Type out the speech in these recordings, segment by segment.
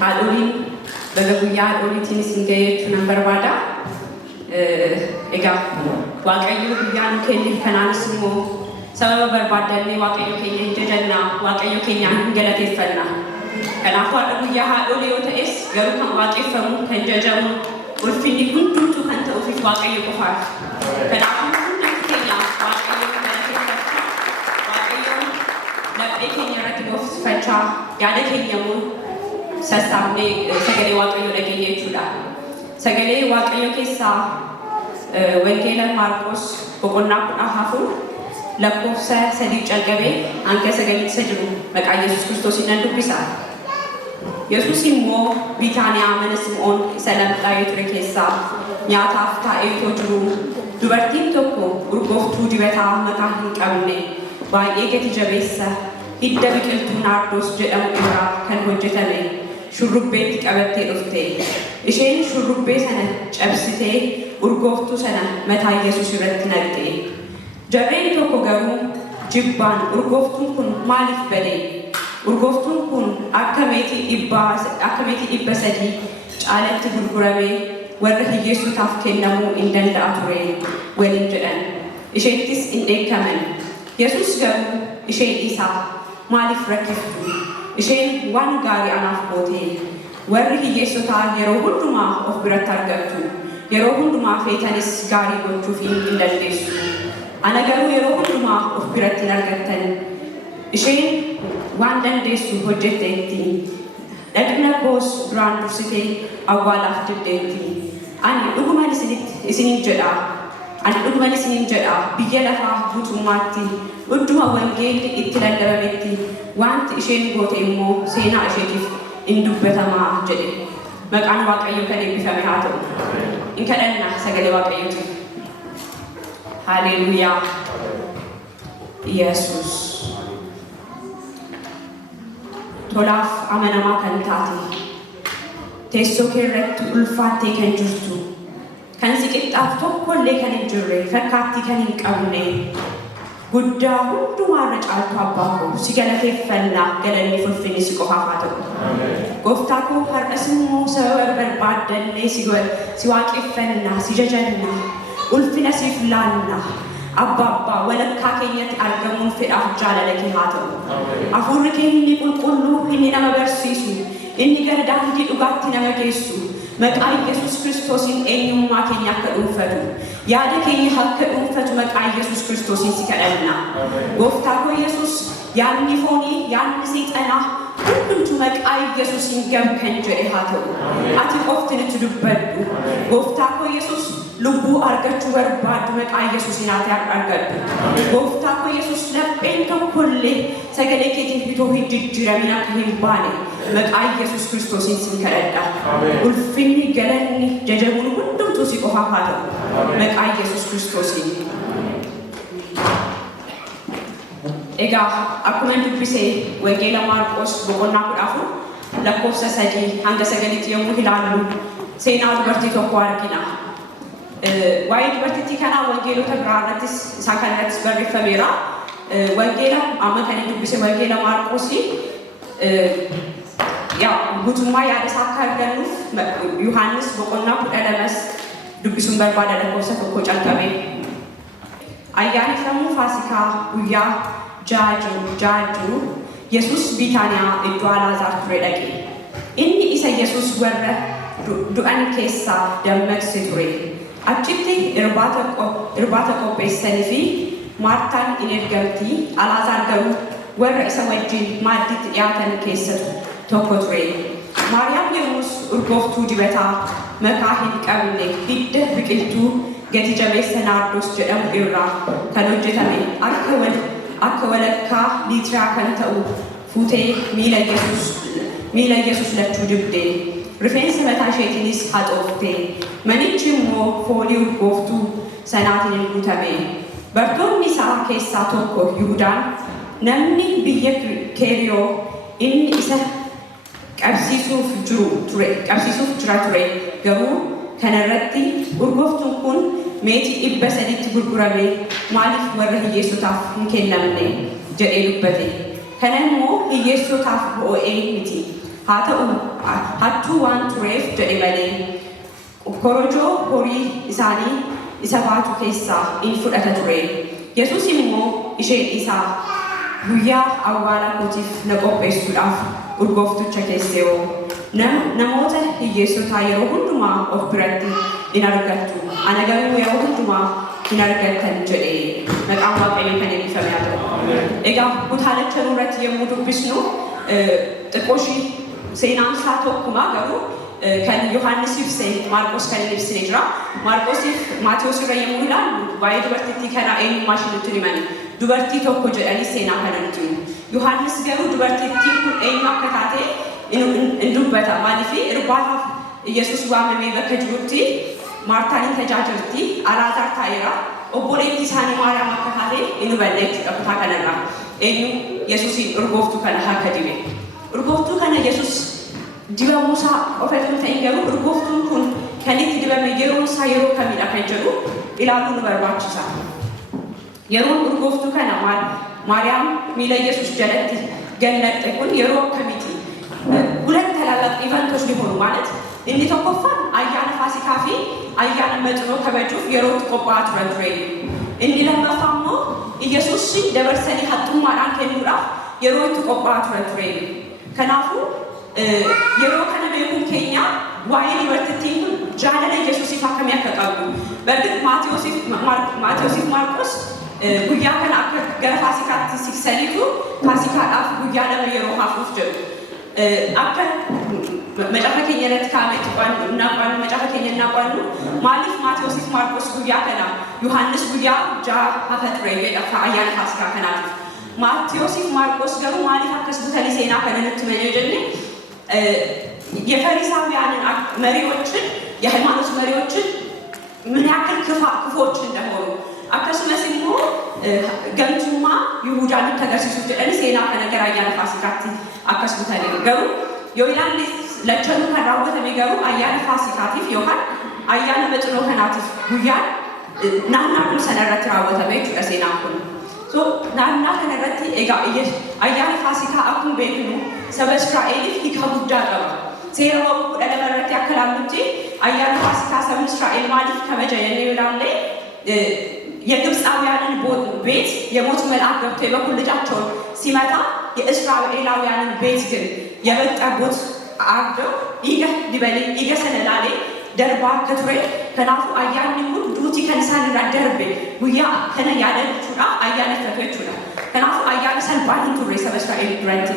haadholiin baga guyyaa haadholiitiin isin ga'eetu nan barbaada. Egaa Waaqayyo guyyaa nu kenneef kanaanis immoo sababa barbaadannee Waaqayyo keenya hin jajannaa, Waaqayyo keenya hin galateeffanna. Kanaafuu haadha guyyaa haadholii yoo ta'es garuu kan waaqeffamu, kan jajamu, ulfinni hundumtuu kan ta'uuf Waaqayyo qofaaf. Kanaafuu hundi keenya Waaqayyo galateeffachaa, Waaqayyo laphee keenya irratti boofsifachaa, yaada keenya immoo sassaabnee sagalee Waaqayyo dhageenya jechuudha. Sagalee Waaqayyo keessaa Wangeela Maarqos boqonnaa 14 lakkoofsa 3 calqabee hanga 9 jiru maqaa Yesuus Kiristoosiin nan dubbisa. Yesuus immoo Bitaaniyaa mana Sim'oon isa lamxaa'ee ture keessaa nyaataaf taa'ee jiru dubartiin tokko urgooftuu dibataa mataa hin qabne baay'ee gati jabeessa hidda biqiltuu naardoos jedhamu irraa kan hojjetame shurrubbeetti qabattee dhufte. Isheen shurrubbee sana cabsitee urgooftuu sana mataa Yesuus irratti naqxe. Jarreen tokko garuu jibbaan urgooftuun kun maaliif bade? Urgooftuun kun akka meetii 300 caalatti gurguramee warra hiyyeessotaaf kennamuu hin danda'a ture waliin jedhan. Isheettis hin dheekkaman. Yesuus garuu ishee isaa maaliif rakkiftu? Isheen waan gaarii anaaf goote. Warri hiyyeessotaa yeroo hundumaa of biratti argattu. Yeroo hundumaa feetanis gaarii gochuuf hin dandeessu. Ana garuu yeroo hundumaa of biratti hin argattan. Isheen waan dandeessu hojjetteetti. Dhaqna koos duraan dursitee awwaalaaf diddeetti. Ani dhuguman isiniin jedha biyya lafaa guutummaatti idduma wangeelli itti lallabametti wanti isheen goote immoo seenaa isheetiif hin dubbatamaa jedhe. Maqaan Waaqayyo kan eebbifame haa ta'u. In kadhanna sagalee Waaqayyootiif. Haleluuyaa. Yesuus. Tolaaf amanamaa kan taate, teessoo kee irratti ulfaattee kan jirtu, kan si qixxaaf tokkollee kan hin jirre, fakkaattii kan hin qabne, guddaa hundumaarra caaltu abbaa koo si galateeffannaa, galanni ulfinni si qofaaf haa ta'u. Gooftaa koo har'as immoo sababa barbaaddannee si waaqeffannaa, si jajannaa, ulfina siif laannaa. Abbaa walakkaa keenyatti argamuun fedhaaf jaalala kee haa ta'u. Hafuurri kee inni qulqulluu, inni nama barsiisu, inni gara daandii dhugaatti nama geessu, maqaa Yesuus Kiristoosiin eenyummaa keenya akka dhuunfatu, yaada keenya akka dhuunfatu maqaa Yesuus Kiristoosiin si kadhanna. Gooftaa koo Yesuus, yaadni foonii, yaadni seexanaa hundumtu maqaa Yesuusiin gam kan jedhe haa ta'u. Ati qofti nutti dubbadhu. Gooftaa koo Yesuus, lubbuu argachuu barbaadu maqaa Yesuusiin ati argadhu. Gooftaa koo Yesuus, lapheen tokkollee sagalee keetiif itoo hin jijjiiramin akka hin baane maqaa Yesuus Kiristoosiin sin kadhadha. Ulfinni, galanni, jajamuun hundumtuu si qofaaf haa ta'u maqaa Yesuus Kiristoosiin. Egaa akkuma dubbisee Wangeela Maarqos boqonnaa 14 lakkoofsa 3 hanga 9 yommuu ilaallu seenaa dubartii tokko argina. Waa'ee dubartittii kanaa wangeelota biraa irrattis isaa kana irrattis barreeffameera. Wangeela amma kan dubbise Wangeela Maarqosii guutummaa yaada isaa akka argannuuf Yohaannis boqonnaa 12 dubbisuun barbaada lakkoofsa 1 calqabee. Ayyaaneffamuu Faasikaa guyyaa jaajuu Yesuus Bitaaniyaa iddoo Alaazaar ture dhaqe. Inni isa Yesuus warra du'an keessaa dammaqse ture. Achitti irbaata qopheessanii fi Maartaan in ergamti. Alaazaar garuu warra isa wajjin maaddiitti dhiyaatan keessaa tokko ture. Maariyaam yommus urgooftuu dibataa makaa hin qabne hidda biqiltuu gati jabeessa naardoos jedhamu irraa kan hojjetame akka walakkaa liitiraa kan ta'u fuutee miila Yesuus lachuu dibde. Rifeensa mataa isheetiinis haxoofte. Manichi immoo foolii urgooftuu sanaatiin guutame. Bartoonni isaa keessaa tokko Yihuudaan namni biyya Keeriyoo inni isa qabsiisuuf jira ture. Garuu kanarratti urgooftuun kun meetii 300tti gurgurame maaliif warra hiyyeessotaaf hin kennamne jedhee dubbate. Kana immoo hiyyeessotaaf bo'ee miti. hattu waan tureef jedhe malee korojoo horii isaanii isa baatu keessaa in fudhata ture. Yesuus immoo ishee isaa guyyaa awwaala kootiif na qopheessuudhaaf urgooftucha keessee namoota hiyyeessotaa yeroo hundumaa of biratti in argattu ana garuu yeroo hundumaa in argattan jedhe maqaan waaqayyoo kan eebbifame haa ta'u. Egaa kutaalacha irratti yommuu dubbisnu xiqqooshii seenaan isaa tokkuma garuu kan Yohaannis ibse Maarqos kan ibsine jira. Maarqosiif Maatiyos irra yommuu ilaallu waa'ee dubartittii kana eenyummaa ishee nutti himan dubartii tokko jedhanii seenaa kana nutti himu. Yohaannis garuu dubartittiin kun eenyu akka taate in dubbata. Maaliif irbaataaf Yesuus waamamee bakka jirutti Maartaan in tajaajilti, Alaazaar taa'eera, obboleettii isaanii Maariyaam akka taate in hubanne jechuudha kutaa kanarraa. Eenyu Yesuusiin urgooftuu kana akka dibe. Urgooftuu kana Yesuus dibamuusaa qofa osoo hin ta'in garuu urgooftuun kun kan itti dibame yeroon isaa yeroo kamidha kan jedhu ilaaluu nu barbaachisa. Yeroon urgooftuu kana Maariyaam miila Yesuus jalatti gannatte kun yeroo akkamiiti? Huለት ታላላቅ ኢቨንቶች ሊሆኑ ማለት inni tokkoffaan ayyaana Faasikaa fi ayyaana Maxinoo kabajuuf yeroo qophaa'aa turan ture. Inni lammaffaa immoo Yesuus dabarsanii haxxummaadhaan kennuudhaaf yeroo itti qophaa'aa turan ture. Kanaafuu yeroo kana beekuun keenya waa'ee dubartittiin kun jaalala Yesuusiif akkamii akka qabdu. Barri Maatiyoosiif Maarqos guyyaa kana akka gara Faasikaatti siqsaniitu Faasikaadhaaf guyyaa lama yeroo hafuuf jedhu. Akka macaafa keenya irratti kaa'ametti macaafa keenya naqannu maaliif Maatiyoosiif Maarqos guyyaa kana Yohaannis guyyaa 6 hafa ture jedha ayyaana Faasikaa kanaatiif. Maatiyoosiif Maarqos garuu maaliif akkas butanii seenaa kana nutti himanii jenne የፈሪሳውያንን መሪዎችን የሃይማኖት መሪዎችን ምን ያክል ክፎች እንደሆኑ akkasumas immoo gantummaa Yihuudaatti agarsiisuuf jedhanii seenaa kana gara ayyaana Faasikaatti akkas butanii garuu yoo ilaalle lachanuu kan raawwatame garuu ayyaana Faasikaatiif yookaan ayyaana Maxinoo kanaatiif guyyaan naannoo sanarratti raawwatame jechuudha seenaan kun. So naannoo kanarratti egaa ayyaana Faasikaa akkuma beeknu saba Israa'eliif hiika guddaa qaba. Seera waggaa 12 irratti akka ilaallutti ayyaana Faasikaa sabni Israa'el maaliif kabaja jennee ilaalle የግብፃውያንን ቤት የሞት መልአክ ገብቶ የበኩር ልጃቸውን ሲመታ የእስራኤላውያንን ቤት ግን የበጠቡት አርደው ይገ ሰነላሌ ደርባ ከቱሬ ከናፉ አያን ሁሉ ዱቲ ከንሳን ራደርቤ ጉያ ከነ ያደርቹና አያን ፈቶቹና ከናፉ አያን ሰልባን ቱሬ ሰበ እስራኤል ድረንቲ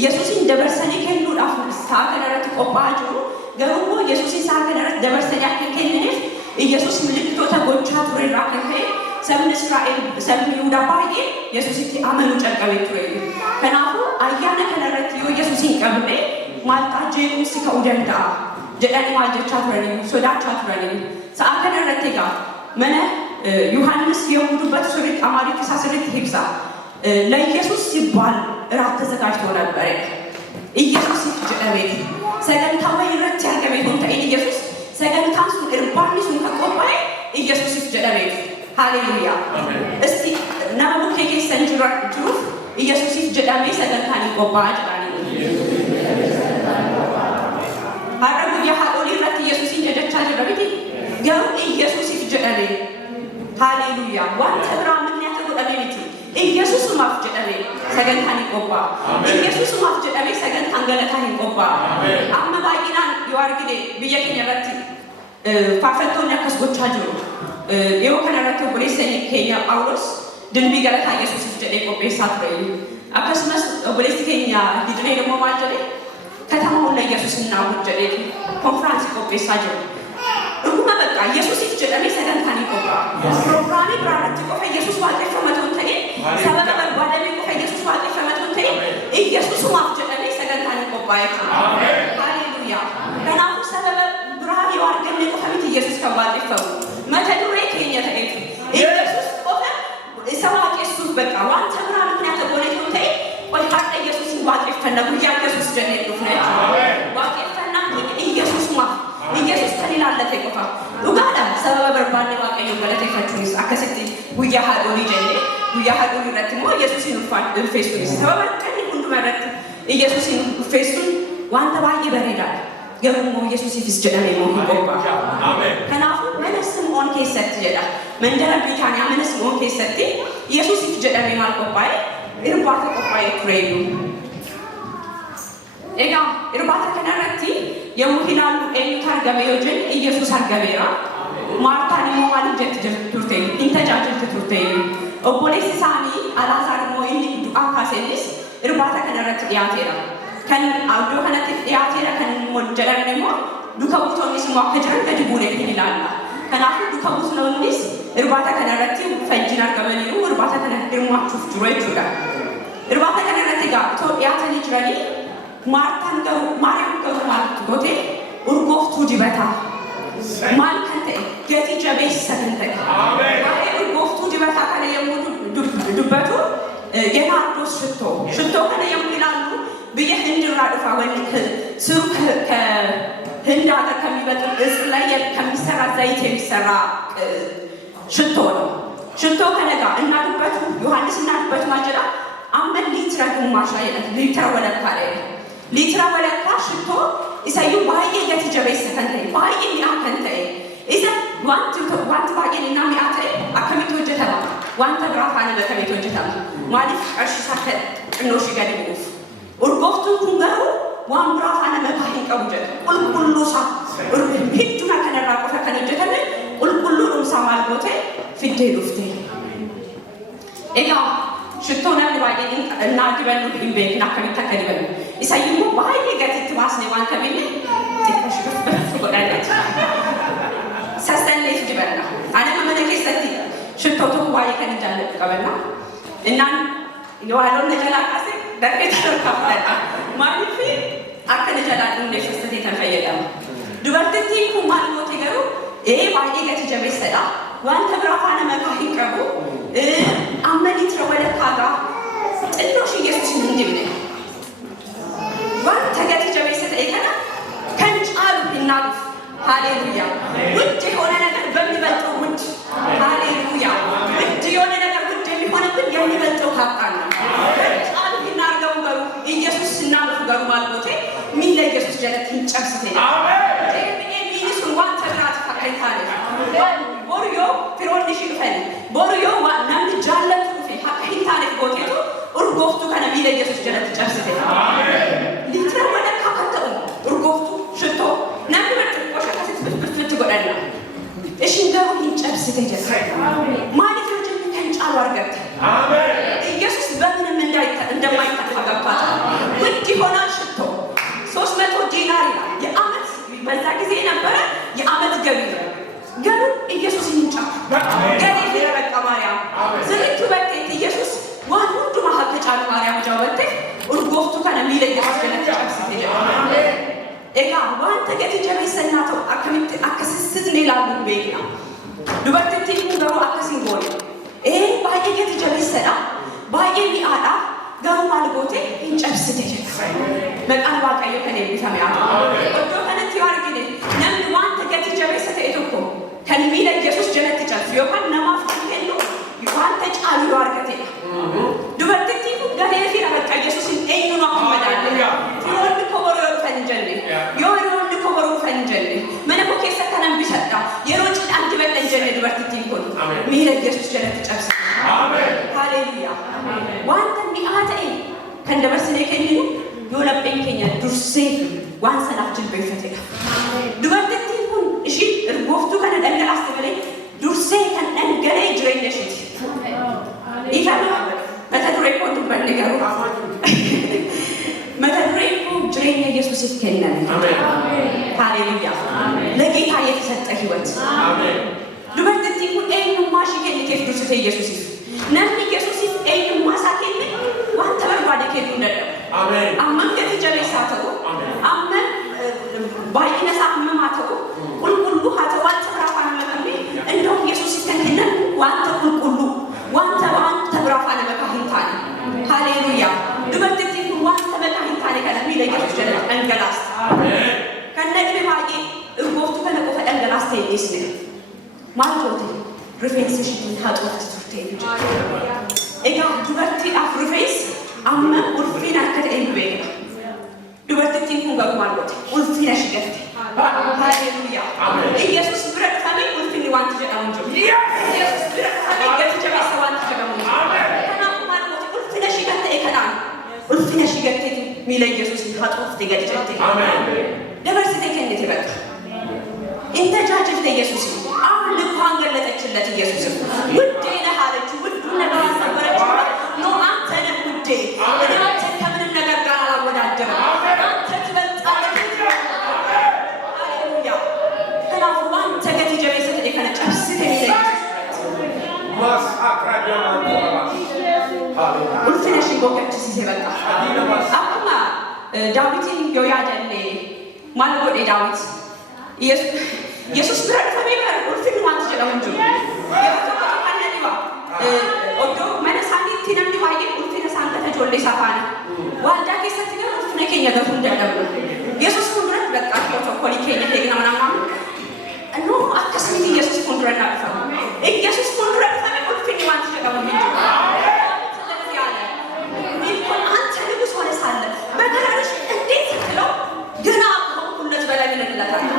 ኢየሱስን ደበርሰኔ ከሉ ዳፍ ሳከነረት ቆባጁ ገሩሞ ኢየሱስን ሳከነረት ደበርሰኔ ያከከኝኔ ኢየሱስ ምልክቶታ ጎቻ ቱሬ ራከከ ሰብን እስራኤል ሰብን ይሁዳ ባዬ ኢየሱስቲ አመኑ ጨቀበ ቱሬ ከናፉ አያነ ከነረት ኢየሱስን ቀብሬ ማልታጀ ሙስከው ደንዳ ጀዳኒ ማልጀቻ ቱሬ ሶዳቻ ቱሬ ሳከነረት ጋ መነ ዮሐንስ የሙዱበት ሱሪት አማሪ ከሳስሪት ሂብሳ ለኢየሱስ ሲባል ራት ተዘጋጅቶ ነበር ኢየሱስ ጀዳቤት ሰገንታው ይረት ያገበ ሆንተ ኢየሱስ ሰገንታሱ እርባኒሱን ከቆባይ ኢየሱስ ጀዳቤት ሃሌሉያ እስቲ ናሙክ ከከሰንጅራ ጅሩፍ ኢየሱስ ጀዳቤ ሰገንታኒ ቆባይ ጀዳኒ አረጉ ያሃኦሊ ረት ኢየሱስ ጀደቻ ጀዳቤት ገሩ ኢየሱስ ጀዳቤ ሃሌሉያ ዋንተ ብራምን ያተቆጠበቲ ኢየሱስ ማፍ ጀዳቤ ሰገንታኒ ቆባ ኢየሱስ ማፍ ጀዳቤ ሰገንታን ገለታኒ ቆባ አመባቂና ይዋርግዴ ብየከኝ ረት ፋፈቶኛ ከስጎቻ ጅሩ የው ከነረተ ፖሊስኝ ከኛ ጳውሎስ ድንቢ ገለታ ኢየሱስ ጀዴ ቆቤሳ ትረይ አከስመስ ፖሊስ ከኛ ዲድሬ ደሞ ማጀዴ ከተማው ለኢየሱስ እና ወጀዴ ኮንፈረንስ ቆቤሳ ጅሩ እሩማ በቃ ኢየሱስ ጀዴ ሰገንታኒ ቆባ ፕሮግራሚ ብራራት ቆፈ ኢየሱስ ዋቀፈ መቶንተኔ ሰበበ በርባደኔ ቆፈ ኢየሱስ ዋቀፈ መቶንተኔ ኢየሱስ ማፍ ጀዴ ሰገንታኒ ቆባ ሃሌሉያ ከናፉ ሰበበ ብራሪ ዋርገኔ ቆፈ ኢየሱስ ከዋቀፈው መተዱሬ ከኛ ተገኝ ኢየሱስ ቆፈ ሰዋቄ ሱፍ በቃ ዋንተ ብራሪ ምክንያት ተቆለኝ ተይ ወይ ሀቅ ኢየሱስ ዋቀፈና ጉያ ኢየሱስ ጀኔ ዱፍነ ዋቀፈና ኢየሱስ ማ ኢየሱስ ተሊላለ ተቆፋ ኡጋዳ ሰበበ በርባኔ ዋቀዩ ገለተ ፈትሪስ አከሰቲ ጉያ ሀዶሊ ጀኔ ጉያ ሀዶሊ ረትሞ ኢየሱስ ይንፋት ፌስቱስ ሰበበ ከኒ ሁሉ መረት ኢየሱስ ፌስቱን وانت باقي بريدا قالوا يسوع في الجنة مو هيبوبا كنافو من اسم اون كيست جدا من جرب بيتانيا من اسم اون كيست يسوع في الجنة مو هيبوبا إرباطة قبائل كريم إيجا إرباطة كنارتي يوم هنالو إن كارجاميوجن يسوع هارجاميرا مارتاني موالي جت تورتين إنت جاجت تورتين وبوليس سامي على صار مويني دعاء كاسينيس إرباطة كنارتي ياتيرا كان أودو كانت ياتيرا كان منجرا نمو دوكابوتو ميس مواكجرا كجبوري هنالا كان أخذ دوكابوتو نونيس إرباطة كنارتي فجنا كمانيو إرباطة كنارتي ما تشوف جوي جودا إرباطة كنارتي قا تو ياتني جرالي مارتان كو ماريم كو مارت بوتي أرجوف توجي بتا مال كنتي كتي جابيس سكنتي أرجوف توجي بتا كان يوم دبتو جهاد شتو كان يوم يلالو بيهند الرادفة وينك سوق هند هذا كم يبتل إسرائيل كم يسرع زيت يسرع شتو كان جا إن دبتو يوحنس إن دبتو ماجرا أمن ليترا كم ماشايا ليترا ولا كاره ليترا ولا كاشتو إذا يوم باقي جت جبهة سكنتي باقي مياه إذا وانت باقي نامي أتى أكمل توجهها وانت برافانة بكمل توجهها ما لي أشي سكت إنه شيء قاعد يقول أرجوكتو كونغرو وان برافانة مكاهين كوجه كل سا هيتونا كنا راكو فكنا جتنا كل سامال بوته في الديروفتي إيجا شتونا نبغى نادي بنو بيمبي ناكمل تكلي بنو إذا يوم باقي جت تماسني وان كميني تكشف بفرقنا سستن ليش جبنا أنا ما منك ستي شتو تو باقي كنا جالب قبلنا إنن إنه هالون نجلا كاسي دكتور كفلا ما في أكن جلا إنه ليش ستي تنفيدا دوبارتي كم مالو تيجرو باقي جت جبهة سلا وان تبرافانا مكاهي كربو أمني تروّل كذا إنه شيء يسوع من دمنه وان تجاتي جبهة سلا كان جالو بالناف هاليلويا ودي هنا نقدر بني بنتو ود هاليلويا ودي هنا نقدر ودي هنا بني بنتو هاتنا جالو بالنار قوم يسوع سنالو قوم مالوته مين لا يسوع جلت هنشافسته آمين مين يسوع وان تبرات فكين ثاني بوريو فيرون نشيل فني بوريو ونام جالت في فكين ثاني بوتيتو أرجوفتو كان مين لا يسوع جلت هنشافسته آمين ليترا ولا كاتو أرجوفتو شتو نام تقولنا إيش نداو هنشافسته جالس ما نفهم جنب هنش أورجت آمين يسوع بنا من دايت عندما يتحقق فاتا ودي هنا شتو 300 دينار يا أمت بزاك زين برا يا أمت جبير قالوا يسوع هنشاف قال في ربك ماريام زلت بتيت يسوع وانو ما هكذا على ماريام جاوبته ورجوفتو كان ميلة يسوع جلت هنشافسته آمين إيجا وانت جت جبهة سناتو أكملت أكسستني لابد بينا دوبارتي كونغرو أكسين بولي باقي جت جبهة سنا باقي ميادا قالوا مالبوتي إنجاب ستيجي من أنا باقي يكني بفهمي أنا أدو أنا تيار كده نم وانت جت جبهة ستيجيكو كان ميلا يسوع جلت تجال فيوكان نما فكينو وانت جالو ياركتي دوبارتي قالوا في ربك يسوع إنه محمد عليه فيون كبروا فنجلي يورون كبروا فنجلي من أبو كيس كان بيشتا يروج الأنت بتنجلي دوبارتي تيكون ميلا يسوع جلت تجال هاليلويا وانت مئات كان دبرسني كنينو يولا بينكينيا درسي وان سنافجل بيفتيلا دوبارتي تيكون إشي ربوفتو كان الأنجل أستمري درسي كان أنجلي جرين يشيت إيفانو متى تريكون تبرنيجارو متى تريكون جرين يسوع سكيننا هاليلويا لقيت هاي فتاة هوت دوبارتي تيكون ماشي كني كيف درسي يسوع نحن يسوع أي ما ساكنه وانت بربادي كيلونا أمم كذي جالس ساتو أمم باينا سامم ما تو كل هذا وانت برافان مكمل إنهم يسوع سكيننا وانت وانت برافان مكمل ثاني هاليلويا دوبارتي تيكون وانت مكمل ثاني كلام ميلا يسوع جل أنجلاس كان نجم هاي الوقت كان كوفا أنجلاس تيجي ما توتي رفيس شيء هذا وقت إيجا دوبارتي أفرفيس أما ورفينا كده إنبينا dubartittiin kun garuu maal goote ulfina ishee garte haleluuyaa Yesuus bira dhufamee ulfinni wanti jedhamu jiru Yesuus bira dhufamee gati jabeessa wanti jedhamu jiru kanaafuu maal goote ulfina ishee garte kanaan ulfina ishee garte miila Yesuusin haxooftee gadi jettee dabarsitee kennite bakka inta jaajifte Yesuusin አሁን ልኳን ገለጠችለት ኢየሱስ ውዴ ነህ አለችው ውዱን ነገር አሰበረችው ኖ አንተ ነህ ውዴ እኔ አንተ ከምንም ነገር ጋር አላወዳደርም አንተ ትበልጣለህ ሃሌሉያ ከናፉ አንተ ገቲ ጀበሰት ከነጨብስት ማስ አክራዲያማ ሃሌሉያ ውልፍነሽ ጎከች ሲበጣ አሁን ዳዊትን ዮያደለ ማን ወደ ዳዊት ኢየሱስ ብራድ ፈሜበር ulfinni wanti jedhamu jiru yeroo tokko kanna dhiba oddoo mana isaaniitti namni baay'een ulfina isaan gata ijoollee isaa faana waldaa keessatti garuu ulfina keenya gahuu hin danda'amnu Yesuus fuulduratti bakka yoo tokkolii keenya eegna manammaa no akkasumatti Yesuus fuuldura naa dhufa Yesuus fuuldura dhufame ulfinni wanti jedhamu hin jiru ilkoon አንተ ንጉሥ ሆነ ሳለ በገራሽ እንዴት ስትለው ገና ሁለት በላይ ምን እንላታለን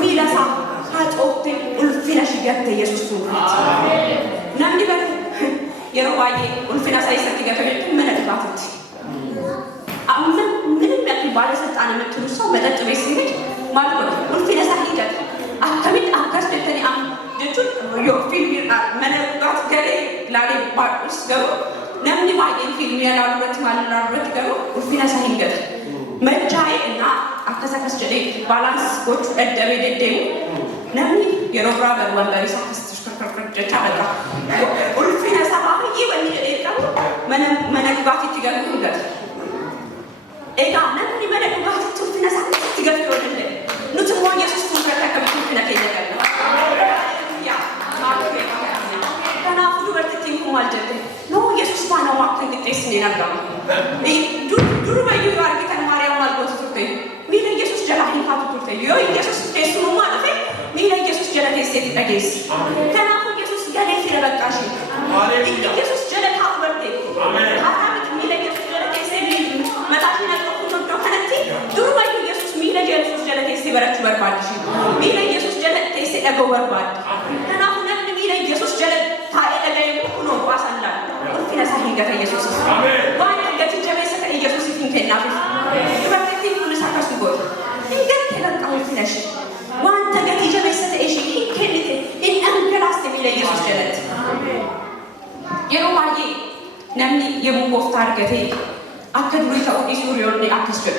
ሚላሳ ካጦት ulfina shigate Yesuus namni bar yeroo baay'ee ulfina isaa isatti gatame mana dhufaatti amma ምንም ያክል ባለስልጣን የምትሉ ሰው መጠጥ ቤት ሲሄድ ማለት ነው ulfina isaa ሂደት አከሚት አካስደተኒ አም ደቹ ፊልም መነጋት ገሬ ላሌ ባርስ ገሩ namni baay'een ፊልም ያላሉበት ማላሉበት ገሩ ulfina isaa ሂደት መጃይ እና አከሰከስ ጀዴ ባላንስ ጎቹ ደደበ ደደሙ namni yeroo braabar wambari sakastishkar jecha bata ulfina sabahi wani jedhamu mana dhugaatitti galu hundat ega namni mana dhugaatitti ulfina sabahi galu hodelle nuti moo Yesuus fuuldura akka ulfina keenya galu ya maafee kanaafu dubartittiin kun maal jette no Yesuus faana akka qixxeessine nagamu durumayyuu yoo argitan maariyaam maal gootu turte miila Yesuus jalaa hin kaatu turte yoo Yesuus teessummaa dhufe ሚለ ኢየሱስ ጀለቴ ሴት ተገስ ከናፉ ኢየሱስ ገለቴ ለበቃሽ ኢየሱስ ጀለታ ወርቴ አራምት ሚለ ኢየሱስ ጀለቴ ሴት መጣሽ ነጥቁ ነው ከነቲ ዱሩ ባይ ኢየሱስ ሚለ ኢየሱስ ጀለቴ ሴት በረች በርባልሽ ሚለ ኢየሱስ ጀለቴ ሴት ደጎ ወርባል ከናፉ ነን ሚለ ኢየሱስ ጀለታ ታይለገይ ሁሉ ዋሳላ ወርቲና ሳሂን ገተ ኢየሱስ አሜን ዋን ገት ጀበሰተ ኢየሱስ ይንከናፍ ይበርቴ ሁሉ ሳካሱ ጎት እንገት ተለጣው ፍለሽ وانت قد جبست ايشي كلمه ان انجلست من يسوع جلت يرو باي نمني يمو مفتار كتي اكد ويتا او يسوريوني اكسب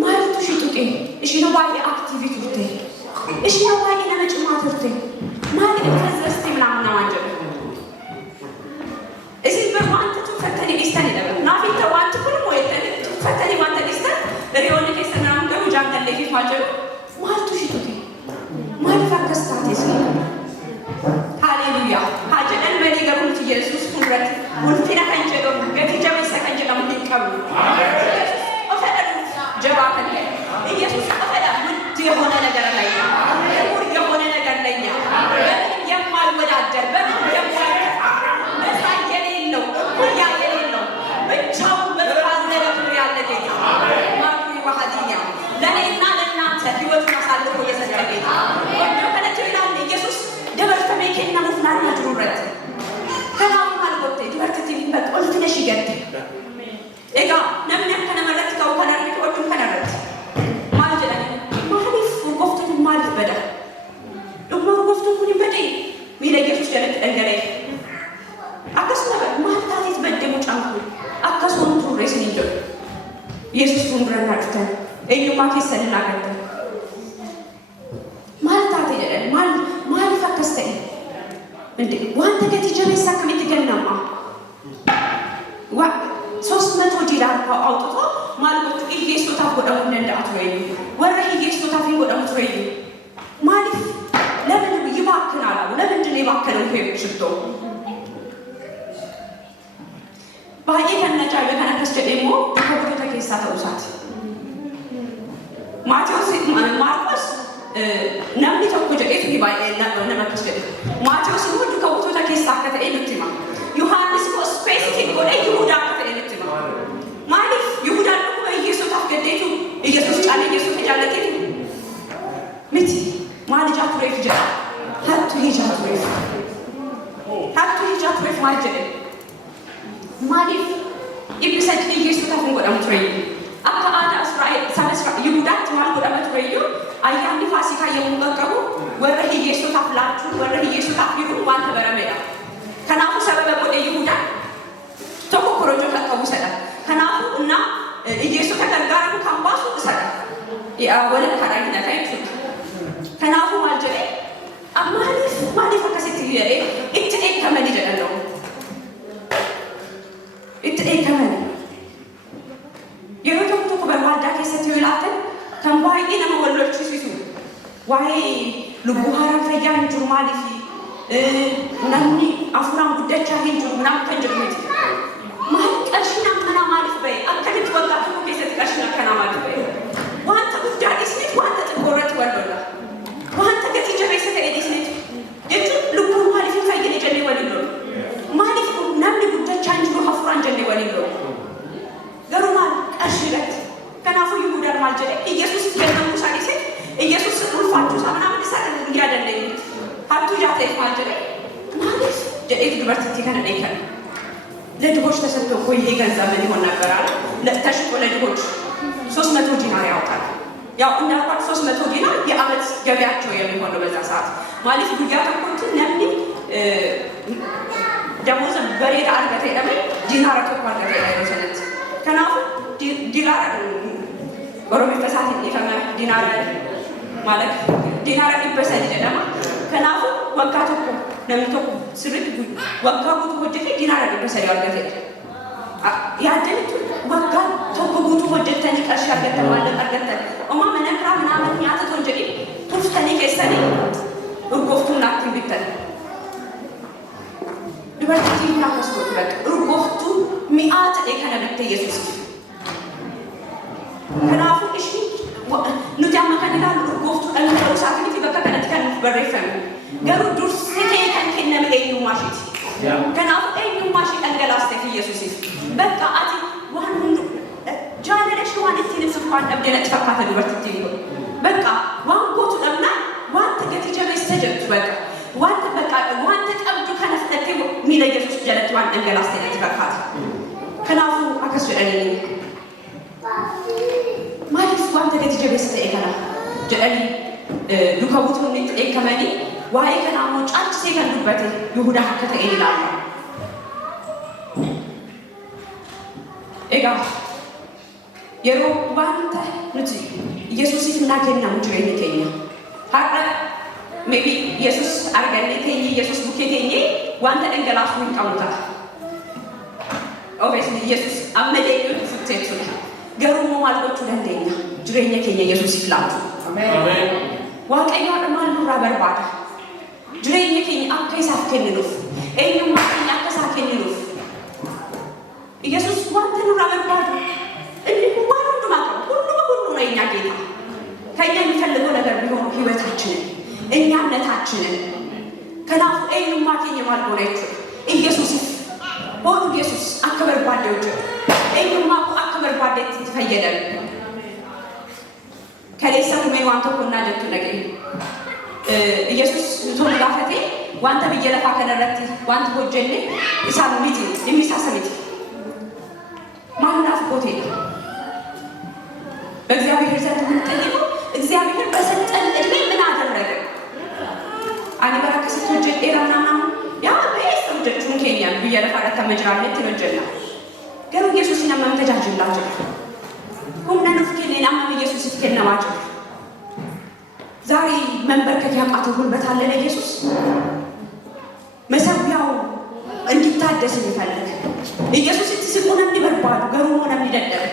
ما يتوشي توتي ايش نو باي اكتيفيتي توتي ايش نو باي انا جماعه توتي ما تفزستي من عنا وانجب اذا ما انت تفتني استني دابا نافي توانت كل مو يتني تفتني وانت استني ريوني كيسنا ندو جان اللي في ماجر مالتو شيتوتي مال فكستاتيس هاليلويا هاجدن بني غرونت يسوس كنرت ولفينا كانجدو غتي جاميسا كانجدو مديكاو افدر جوابن يسوس افدر ودي የሆነ ነገር ላይ ነው የሆነ ነገር ላይ ነው የማይወዳደር የማይ መሳ የሌለው ሁያ የሌለው ብቻው በፍራዝ ነገር ያለ ጌታ ማርኩ ወሐዲያ ለኔና ለናንተ ኢየሱስ ወንድረና አጥተን እዩማ ከሰልና ገደ ማልታቴ ይደል ማል ፈከስተኝ እንዴ ዋንተ ከትጀበሳ ከመትገናማ 300 ዲናር አውጥቶ ማልወጡ ኢየሱስ ታቆደው እንደአት ወይ ወረ ኢየሱስ ታፊን ወደው ወይ ማሊፍ ለምን ይባክናል ለምንድን ይባክናል ይሄ ሽቶ ባዬ ከነጫ ለከነከስ ደግሞ ተቆጥቶ ተከሳ ተውሳት ማርቆስ namni tokko jedheetu baay'ee nama akkas jedhe Maatiyos immoo duuka butoota keessaa akka ta'e nutti hima Yohaannis immoo ispeesifik godhee Yihuudaa akka ta'e nutti hima maaliif Yihudaan dhuguma Iyyesuusaaf gaddeetu Iyyesuus caalee Iyyesuusa jaallateetu miti maal ijaa tureef jedha hattuu ijaa tureef maal jedhe maaliif ibbisa jedhe Iyyesuusaaf hin godhamu ture akka aadaa Israa'el Yihudaatti maal godhama tureyyuu ayyaanni faasikaa yommuu qaqqabu warra hiyyeessotaaf laachuu warra hiyyeessotaaf hiruun waan barameedha. Kanaafuu sababa godhe Yihudaan tokko korojoo qaqqabu sadha. Kanaafuu hiyyeessota gargaaramu kan baasu sadha. Walakkaadhaa hin dhaqa jechuudha. Kanaafuu maal jedhee maaliif akkasitti jedhee itti eegamanii jedhan itti eegamanii. Yeroo tokko barbaadaa keessatti yoo ilaaltan kan baay'ee nama wallolchisiisu waa'ee lubbuu haaraan fayyaa hin jiru maaliif namni afuraan guddachaa hin jiru naaf kan jiru miti maal qarshiin akkanaa maaliif ba'e akkamitti waggaa tokko keessatti qarshiin akkanaa maaliif ba'e wanta guddaa dhisneet wanta xiqqoo irratti wallola wanta gatii jabeessa ta'e dhisneet jechuun lubbuun maaliif hin fayyine jennee waliin lolu maaliif namni guddachaa hin jiru afuraan jennee waliin lolu garuu maal qarshii irratti kanaafuu Yihuudaan maal jedhe Iyyesuus kennamuu isaa dhiise Iyyesuus ulfaachuu isaa ምናምን isaa yaadannee hattuu jaateef maal jedhe maaliif jedheetu dubartittii kana dheekan ለድሆች ተሰጥቶ እኮ ይሄ ገንዘብ ምን ይሆን ነበር አለ ተሽጦ ለድሆች 300 ዲናር ያወጣል ያው እንዳልኳት 300 ዲናር የዓመት ገቢያቸው የሚሆነው በዛ ሰዓት ማለት ጉያ ተቆንት ነምኒ ደሞዝ በሬዳ አርገተ ደመ ዲናር ተቆርጠ ያይሰለት ከናፉ ዲናር ወሮቤ ተሳት ይፈማ ዲናር ማለት ዲናር ይበሰል ደማ ከናፉ ወጋተኮ ነምቶኮ ስርት ወጋቱ ወደተ ዲናር ይበሰል ያርገተ ያደንቱ ወጋ ተቆጉቱ ወደተን ቀርሻ ገተማለ አርገተ ኦማ መነክራ ምናምን ያተቶ እንጂ ቱፍተኒ ከሰኒ ሩቆፍቱና ትንቢተን ድበርቲና ከስኮት በቃ ሩቆፍቱ ሚአት የከነብተ ኢየሱስ ከናፉ እሺ ኑጃማ ከነላ ሩቆፍቱ እንተው ሳክንቲ በከከነት ከን በረፈም ገሩ ዱርሴ ከንከነ መገኙ ማሽት ከናፉ አይኑ ማሽት አንገላስተ ኢየሱስ በቃ አቲ ዋን ሁሉ ጃነለሽ ዋን እንትንስ እንኳን አብደለት ፈካተ ድበርቲቲ በቃ ዋን ጎቱ ለምና ዋን ተገቲ ጀበስ ተጀት በቃ ዋን በቃ ዋን ተቀብዱ ከነፍተቴ ሚለ ኢየሱስ ጀለት ዋን አንገላስተ ተፈካተ ከናፉ አከስደለኝ ማሊፍ ዋን ተገቲ ጀበስ ተይከና ጀለኒ ዱከቡቱ ንት ኤከመኒ ዋይ ከናሞ ጫጭ ሲከንዱበት ይሁዳ ሀከተ ይላል ኤጋ የሮ ዋንተ ንት ኢየሱስ ይፍናከና ሙጅሬ ከኛ ሀቀ ሜቢ ኢየሱስ አርገኔ ከኝ ኢየሱስ ቡኬቴኝ ዋንተ እንገላሱ ይቃውታ ኦቤስሊ ኢየሱስ አመደኝ ፍቴቱ ገሩሞ ማልቆቹ ለንደኛ ጅሬኛ ከኛ ኢየሱስ ይፍላቱ አሜን ዋቀኛ ለማሉ ራበርባታ ጅሬኛ ከኛ አከይሳፍ ከንሉፍ ኤኝማ ከኛ አከሳፍ ከንሉፍ ኢየሱስ ዋንተ ራበርባታ እንዴ ዋንዱ ማቀ ሁሉ ነው የኛ ጌታ ከኛ የሚፈልገው ነገር ቢሆን ህይወታችንን እኛነታችንን ከናፉ ኤኝማ ከኛ ማልቆሬት ኢየሱስ ሆኑ ኢየሱስ አከበር ባደውጭ ኤኝማ አከበር ባደት ተፈየደል ከሌሳ ምን ዋንተ ኮና ደቱ ነገር ኢየሱስ ቶላፈቴ ዋንተ በየለፋ ከነረት ዋንተ ወጀኔ ኢሳሚቲ የሚሳሰሚቲ ማንናፍ ቦቴ በእግዚአብሔር ዘንድ ምንጠይቁ እግዚአብሔር በሰጠን እድሜ ምን አደረገ አኒ በረከሰት ወጀ ኤራናና ያ በየሰው ደቱን ከኛ በየለፋ ከተመጅራለት ተመጀና ገሩ ኢየሱስና መንተጃጅላችሁ هم نفكلين أما بيسوس فكلنا واجب زاري منبر كذا قاتل بتعلم يسوس مسبياو أنت تعدس مثلك يسوس تسيبونا من برباد قرونا من الدم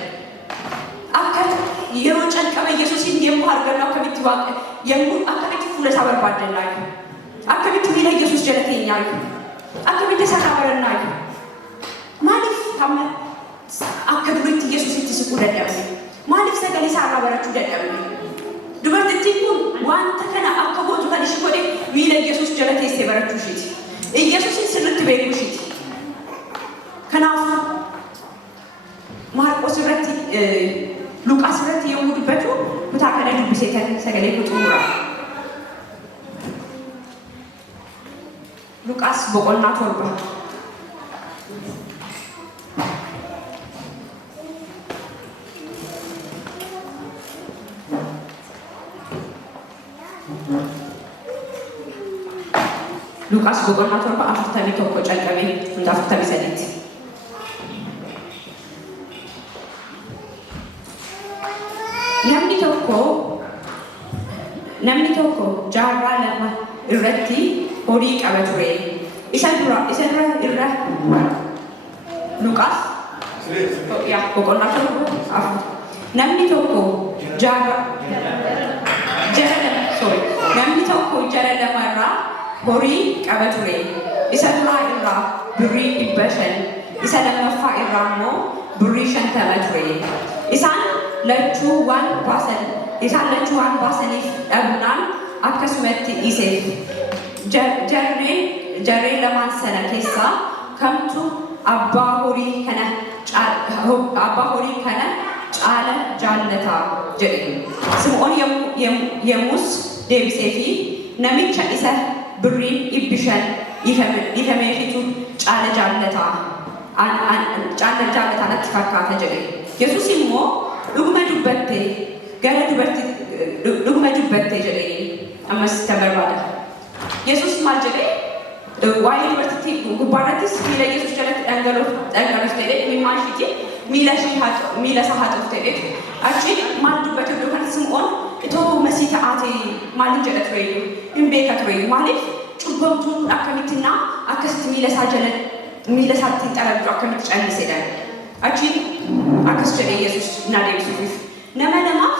أكاد يروج أن كم يسوس يمهر قرنا كم تواق يمو أكاد تفول سبب بعد اللاي أكاد تقول يسوس جلتين ياي أكاد تسافر برناي مالك هم أكاد بيت يسوس تسيبونا الدم مالك سجل سارة برا تود الدم دبرت تيكون وانت كنا أكبر تقول شو كده ويلا يسوس جلتين سبب تشيت يسوس سرت بيكوشيت كناف ماركوس رتي لوكاس رتي يوم دبتو بتاعنا دبسيتن سجلي كتورا لوكاس بقولنا توربا لوكاس بقولنا توربا أفتح توكو جالكمي ندافع تبيسديت namni tokko jaarraa lama irratti horii qaba ture isa dura irra Luqaas yaa boqonnaa tokko afur namni tokko jara lamarraa horii qaba ture isa duraa irraa birrii 500 isa lammaffaa irraa immoo birrii 50 ture isaan lachuu waan baasaniif dhabnaan akkasumatti dhiiseef jarreen lamaan sana keessaa kamtu abbaa horii kana caala jaallataa jedhe Sim'oon yemmus deebiseefi namicha isa birriin 500 dhiifameefitu caala jaallataa natti fakkaata jedhe Yesuus immoo dhuguma dubbattee jedhee ammas tabarbaada. Yesuus maal jedhee waa'ee dubartittii gubbaarrattis miila Yesuus jalatti dhangala'uuf ta'ee miimmaan ishiitii miila isaa haxuuf ta'ee achi maal dubbate yookaan Sim'oon itoo masii ta'aatee maaliin jedha ture hin beeka ture maaliif cubbamtuun akkamittidha akkasitti miila isaatti xarabdu akkamitti callisedha. Achi akkas jedhee Yesuus na deebisuuf nama namaaf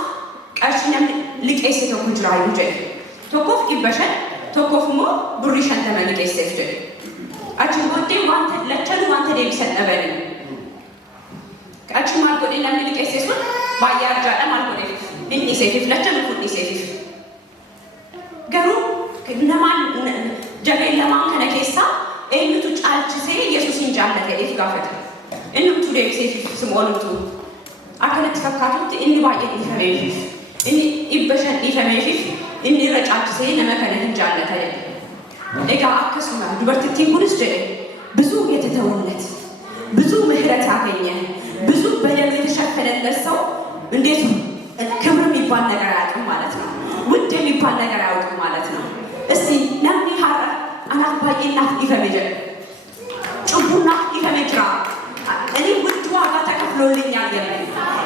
qarshii namni liqeesse tokko jiraayyuu jedhe tokkoof 500 tokkoof immoo birrii 50 liqeesseef jedhe achi booddee lachanuu wanta deebisan dhabanii achi maal godhee namni liqeesse sun baay'ee arjaadha maal godheef hin dhiiseefiif lachanuu kun dhiiseefiif garuu jarreen lamaan kana keessaa eenyutu caalchisee Yesuusin jaallatee gaafate inni utuu deebiseefiif Sim'oon utuu akkanatti fakkaatutti inni baay'ee dhiifameefiif inni 500 dhiifameefiif inni irra caalchisee nama kana hin jaallata jedhe egaa akkasuma dubartittiin kunis jedhe ብዙ የተተወለት ብዙ ምህረት ያገኘ ብዙ በደል የተሸፈነለት ሰው እንዴት ክብር የሚባል ነገር አያውቅም ማለት ነው ውድ የሚባል ነገር አያውቅም ማለት ነው እስቲ ነምኒ ሀራ አናባዬና ይፈመጀ ጭቡና ይፈመጅራ እኔ ውድ ዋጋ ተከፍሎልኛል የሚል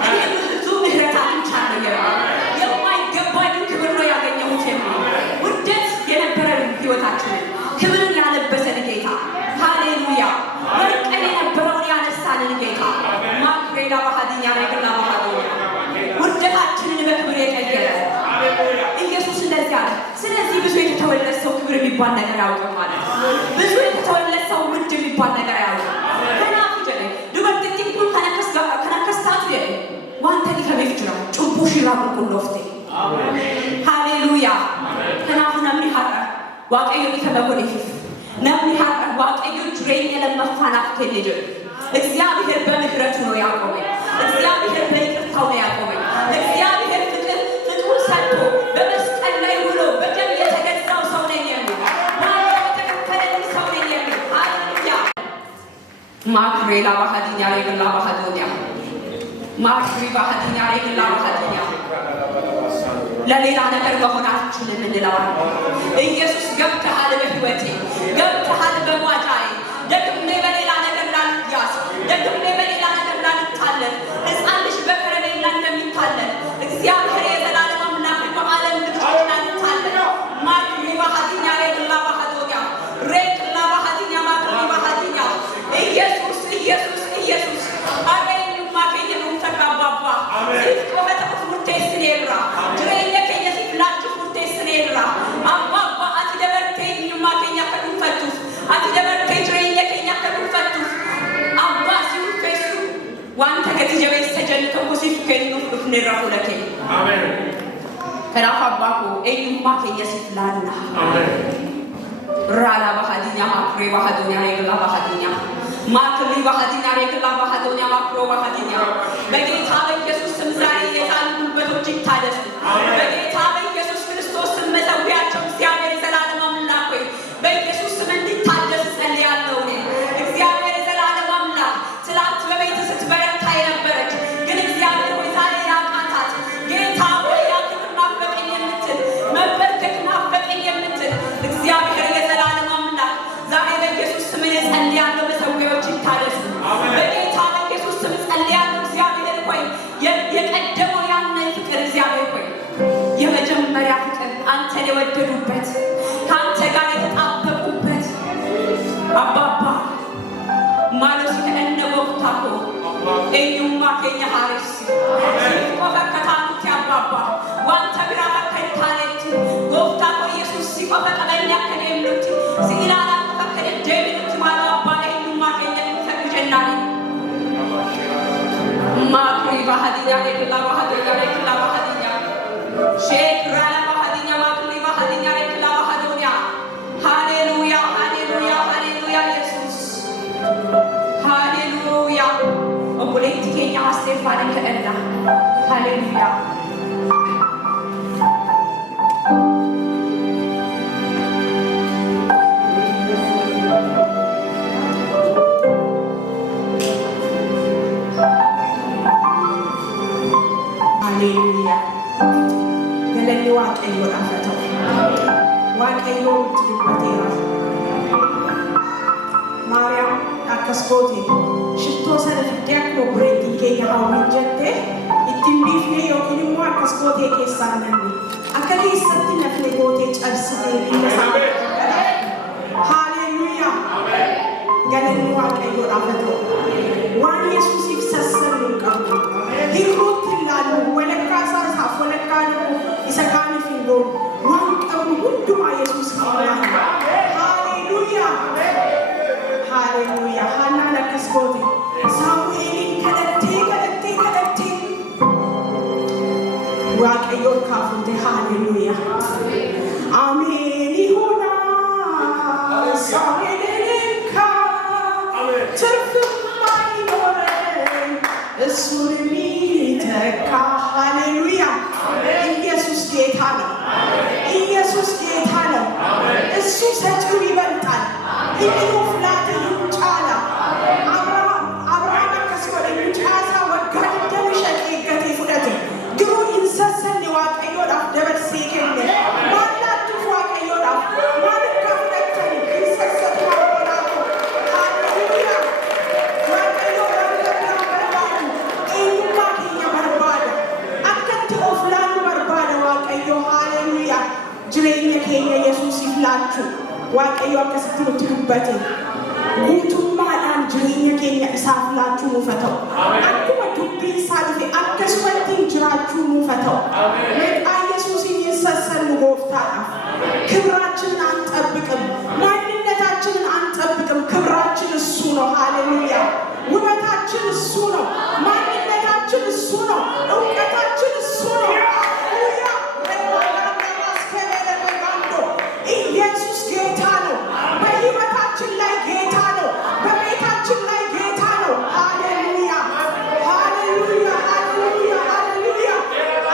እኔ ብዙ ምህረት አግኝቻለሁ የሚል የማይገባኝ ክብር ነው ያገኘሁት የሚል ውደት የነበረን ህይወታችንን ክብርን ያለበሰን ጌታ ሃሌሉያ ወርቅን የነበረውን ያነሳልን ጌታ ማክሬላ ባህዲኛ ረግላ ባህዲኛ ውደታችንን በክብር የቀየረ ኢየሱስ እንደዚህ አለ ስለዚህ ብዙ የተተወለደ ሰው ክብር የሚባል ነገር ያውቃል ማለት ብዙ የተተወለደ ሰው ውድ የሚባል ነገር ያውቃል وانت اللي فبيفترا شوفوا شيرا كله فتي هاليلويا كنافو نمني حقا واقعي اللي فبقولي نمني حقا واقعي تريني لما فنافت اللي جو اكزيابي هربا مهرتو يا قومي اكزيابي هربا يكرتاو يا قومي اكزيابي هربا فتقول سالتو بمسكن لا يقولو بجم يتقدساو سونين يمي ما يتقدساو سونين يمي هاليلويا ማክሬላ ባህዲኛ ረግላ ባህዲኛ ማክሪ ባህዲኛ ረግላ ባህዲኛ ለሌላ ነገር መሆናችን እንላለን ኢየሱስ ገብተሃል በህይወቴ ገብተሃል በሟታዬ ደግሜ በሌላ ነገር ላልያዝ ደግሜ በሌላ ነገር ላልታለል ሕፃን ልጅ በከረሜላ Abbako eenyummaa keenya siif laanna. Rala bahadinya makre bahadunya regla bahadinya. Makli bahadinya regla bahadunya makro bahadinya. በጌታ በኢየሱስ ስም ዛሬ የዛን ጉልበቶች ይታደሱ። በጌታ በኢየሱስ ክርስቶስ ስም መሠዊያቸው እግዚአብሔር የዘላለም አምላክ ሆይ በኢየሱስ ስም እንዲታደስ ጸልያለሁ። እግዚአብሔር የዘላለም አምላክ ትላንት በቤት ስትበረታ የነበረች ግን እግዚአብሔር ሆይ ዛሬ ያቃታት ጌታ ሆይ ያክብር ናፈቀኝ የምትል መበርከክ ናፈቀኝ የምትል እግዚአብሔር የዘላለም አምላክ ዛሬ በኢየሱስ ስም ጸልያለሁ። መሠዊያዎች ይታደሱ በጌታ በኢየሱስ ስም ጸልያለሁ። እግዚአብሔር ሆይ የቀደመው ያነ ፍቅር እግዚአብሔር ሆይ የመጀመሪያ ፍቅር አንተን የወደዱበት ከአንተ ጋር የተጣበቁበት አባባ ማለት ከእነወቅታኮ eenyummaa keenya haaressi qofa kataanti abbabba wanta biraa akka hin taanetti gooftaa koo yesuus si qofa qabanii akka deemnutti si ilaalaan qofa akka deddeebinutti maal abbaa eenyummaa keenya hin fedhu jennaani maakrii bahadiyaa reekilaa bahadiyaa reekilaa bahadiyaa sheekiraala bahadiyaa maakrii bahadiyaa reekilaa bahadiyaa haleluuyaa haleluuyaa haleluuyaa yesuus haleluuyaa Obuletti Kenya Stefani Kaenda. Hallelujah. Hallelujah. Galani waaqayyo afata. Waaqayyo tibbatera. Maryam akaskoti. Shitto sana fidyak mo breaking kaya hawin jette itimbiif ne yokin mo akaskote ke sanani akali isatti nafne gote charsite ina hallelujah galani waaqayyo afata wan yesus ifsasanu qabu hirutillahu walakasa safolakanu isakani fingo wan qabu hunduma yesus hallelujah hallelujah hana nakaskote Samuelin kadatti waaqayyo kaafute hallelujah amen hona Samuelin ka tafmai nore surmi teka hallelujah ኢየሱስ ጌታ ነው ኢየሱስ ጌታ ነው እሱ ሰጪው ይበልጣል እንዲሁ ፍላት ይጫላ waaqayyo akkasitti nutti dubbate guutummaadhaan jireenya keenya isaaf laachuu nuuf haa ta'u akkuma dubbii isaa dhufe akkasumatti jiraachuu nuuf haa ta'u maqaa yesuusiin sassannu gooftaadhaaf ክብራችንን አንጠብቅም ማንነታችንን አንጠብቅም ክብራችን እሱ ነው ሃሌሉያ ውበታችን እሱ ነው ማንነታችን እሱ ነው እውቀታችን እሱ ነው ሃሌሉያ ኢየሱስ ጌታ ነው በሕይወታችን ላይ ጌታ ነው በቤታችን ላይ ጌታ ነው ሃሌሉያ ሃሌሉያ ሃሌሉያ ሃሌሉያ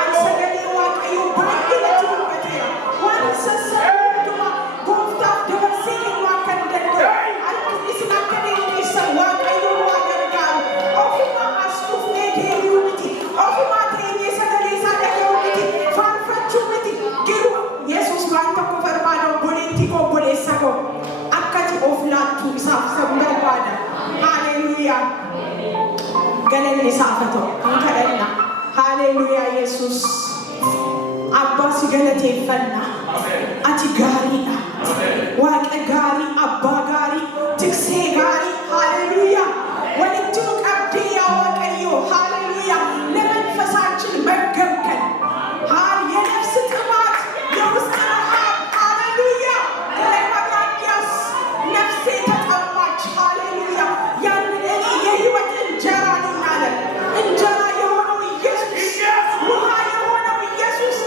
አንሰገድ ዋቀዩ ባይለት ወበቴ ዋንሰሰ ዱማ ጎፍታ ደበሲክ ዋከንደዶ አልኩስ ናከደ ይሰ ዋቀዩ ዋገርጋል ኦፊማ አስኩፍ ኔቴዩቲ ኦፊማ ተኔ ሰደሌ ሳደዩቲ ፋንፈቹቲ ግሩ ኢየሱስ ባንተ ኮፈርባዶ ቦሌቲኮ ቦሌሰኮ አካቲ ኦፍላቱ ኢሳፍ ሰምበርባዳ ሃሌሉያ ገለኔ ሳፈቶ አንከደና ሃሌሉያ ኢየሱስ አባሲ ገለቴ ፈና አቲ ጋሪዳ ዋቀ ጋሪ አባ ጋሪ ትክሴ ጋሪ ሃሌሉያ ወለቱ ቀብዲያ ወቀዮ ሃሌሉያ ለመንፈሳችን መገብከን ሃሌ የነፍስ ጥማት የውስጥ ረሃብ ሃሌሉያ ለማጋዲያስ ነፍሴ ተጠማች ሃሌሉያ ያንን እኔ የህይወት እንጀራ ነኝ እንጀራ የሆነው ኢየሱስ ውሃ የሆነው ኢየሱስ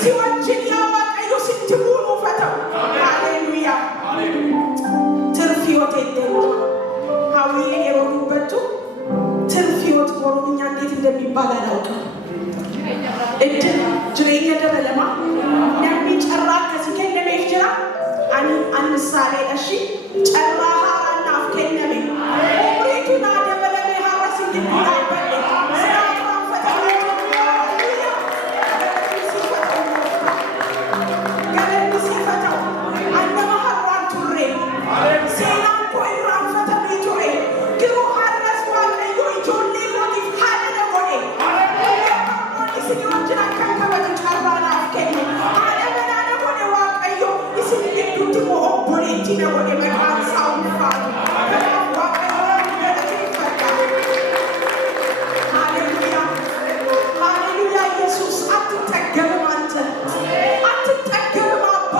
ሲወጅን ያዋቀዩ ስትሙሉ ፈተው ሃሌሉያ ትርፊዮት የደሉ ሀዊን የሮዱበቱ ትርፊዮት ቦሩኛ እንዴት እንደሚባል አላውቅም እድል ጅሬኛ ደበለማ ነሚ ጨራ ከሲከን ለሜፍጅራ አንሳሌ እሺ ጨራ ሃራና አፍከነሜ ኦፕሬቱና ደበለሜ ሃራስ እንድትላበል ስራቷን ፈተናቸው ገለል ሲፈተው አንደማ ሃራን ቱሬ ሴናን ኮይራን ፈተሜ ቱሬ ግሩ ሃራስ ዋቀዮ ኢጆሌ ሞቲፍ ሃደ ደጎኔ ሲኞችን አካከበቱ ጨራና አፍከኝ አለመና ደጎኔ ዋቀዮ ይስንግዱት ሞሆቦሌቲ ደጎኔ መቃን ሳውንፋት ዋቀዮ ገለች ይፈታል ሃሌሉያ ሃሌሉያ ኢየሱስ አትጠገብም አንተ አትጠገብም አባ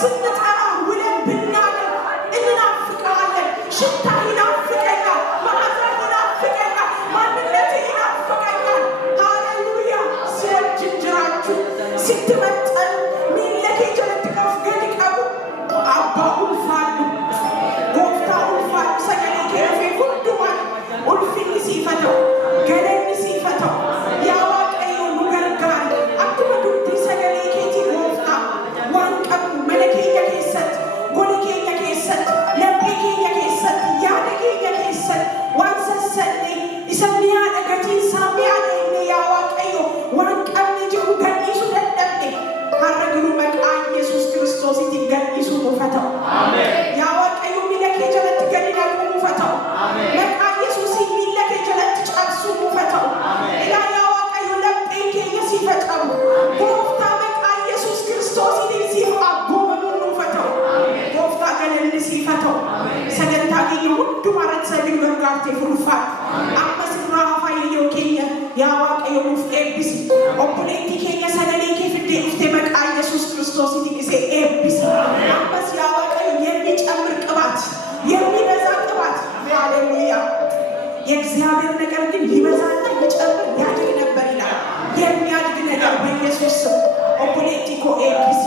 ስንጠራ ውለን ብናገር እንናፍቀዋለን ሽታ ይናፍቀኛል መዓዛ ይናፍቀኛል ማንነት ይናፍቀኛል ሃሌሉያ ሲወጅንጅራችሁ ስትመጠን ሚለኬ ጀለትቀፍ ገድቀቡ አባ ኡልፋሉ ጎፍታ ኡልፋሉ ሰገሌ ኬፌ ሁንዱማን ኡልፊኒ ሲፈተው ገለኒ ሲፈተው ያዋቀዮ ኑገርጋሪ አክመ ዱብቲ ሰገሌ ኬቲ ጎፍታ ዋንቀቡ መለኬኛ ኬሰት ጎሊ ኬኛ ኬሰት ለቤ ኬኛ ኬሰት ያደ ኬኛ ኬሰት ዋንሰሰኔ ኢሰኒያ ነገቲን ሳሚያኔ ያዋቀዮ ዋንቀብኒ ጅሩ ገኒሱ ደደብኔ ሀረግሩ መቃ ኢየሱስ ክርስቶስ ገኒሱ ሙፈተው ያዋቀዩ ሚለኬ ጀለት ገዲና ሙፈተው መቃ ኢየሱስ ሚለኬ ጀለት ጨብሱ ሙፈተው ኢላ ያዋቀዩ ለቤ ኬኛ ሲፈጠሩ ጎፍታ መቃ ኢየሱስ ክርስቶስ ሲፍ አቦመኑ ሙፈተው ጎፍታ ገለል ሲፈተው ሰገንታ ገኘ ሁሉ ማለት ሰግን በርጋርቴ ፍሩፋት አመስራ ሀፋየዮ ኬኛ ያዋቀዩ ሙፍ ኤቢስ ኦፕሌቲ ኬኛ ሰገሌ ኬፍዴ ፍቴ መቃ ኢየሱስ ክርስቶስ ይዲሴ ኤቢስ አመስ ያዋቀዩ የሚጨምር ቅባት የሚበዛ ቅባት ሃሌሉያ የእግዚአብሔር ነገር ግን ይበዛና ይጨምር ያድግ ነበር ይላል የሚያድግ ነገር በኢየሱስ ስም ኦፕሌቲኮ ኤቢስ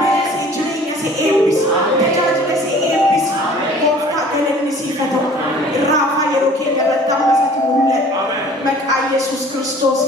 መሴ ጅሬኛሴ ኤቢስ ተጃጅለሴ ኤቢስ ጎፍታ ገለኒ ሲፈተው ራፋ የሮኬ ለበጣም መሰት ሙለ መቃ ኢየሱስ ክርስቶስ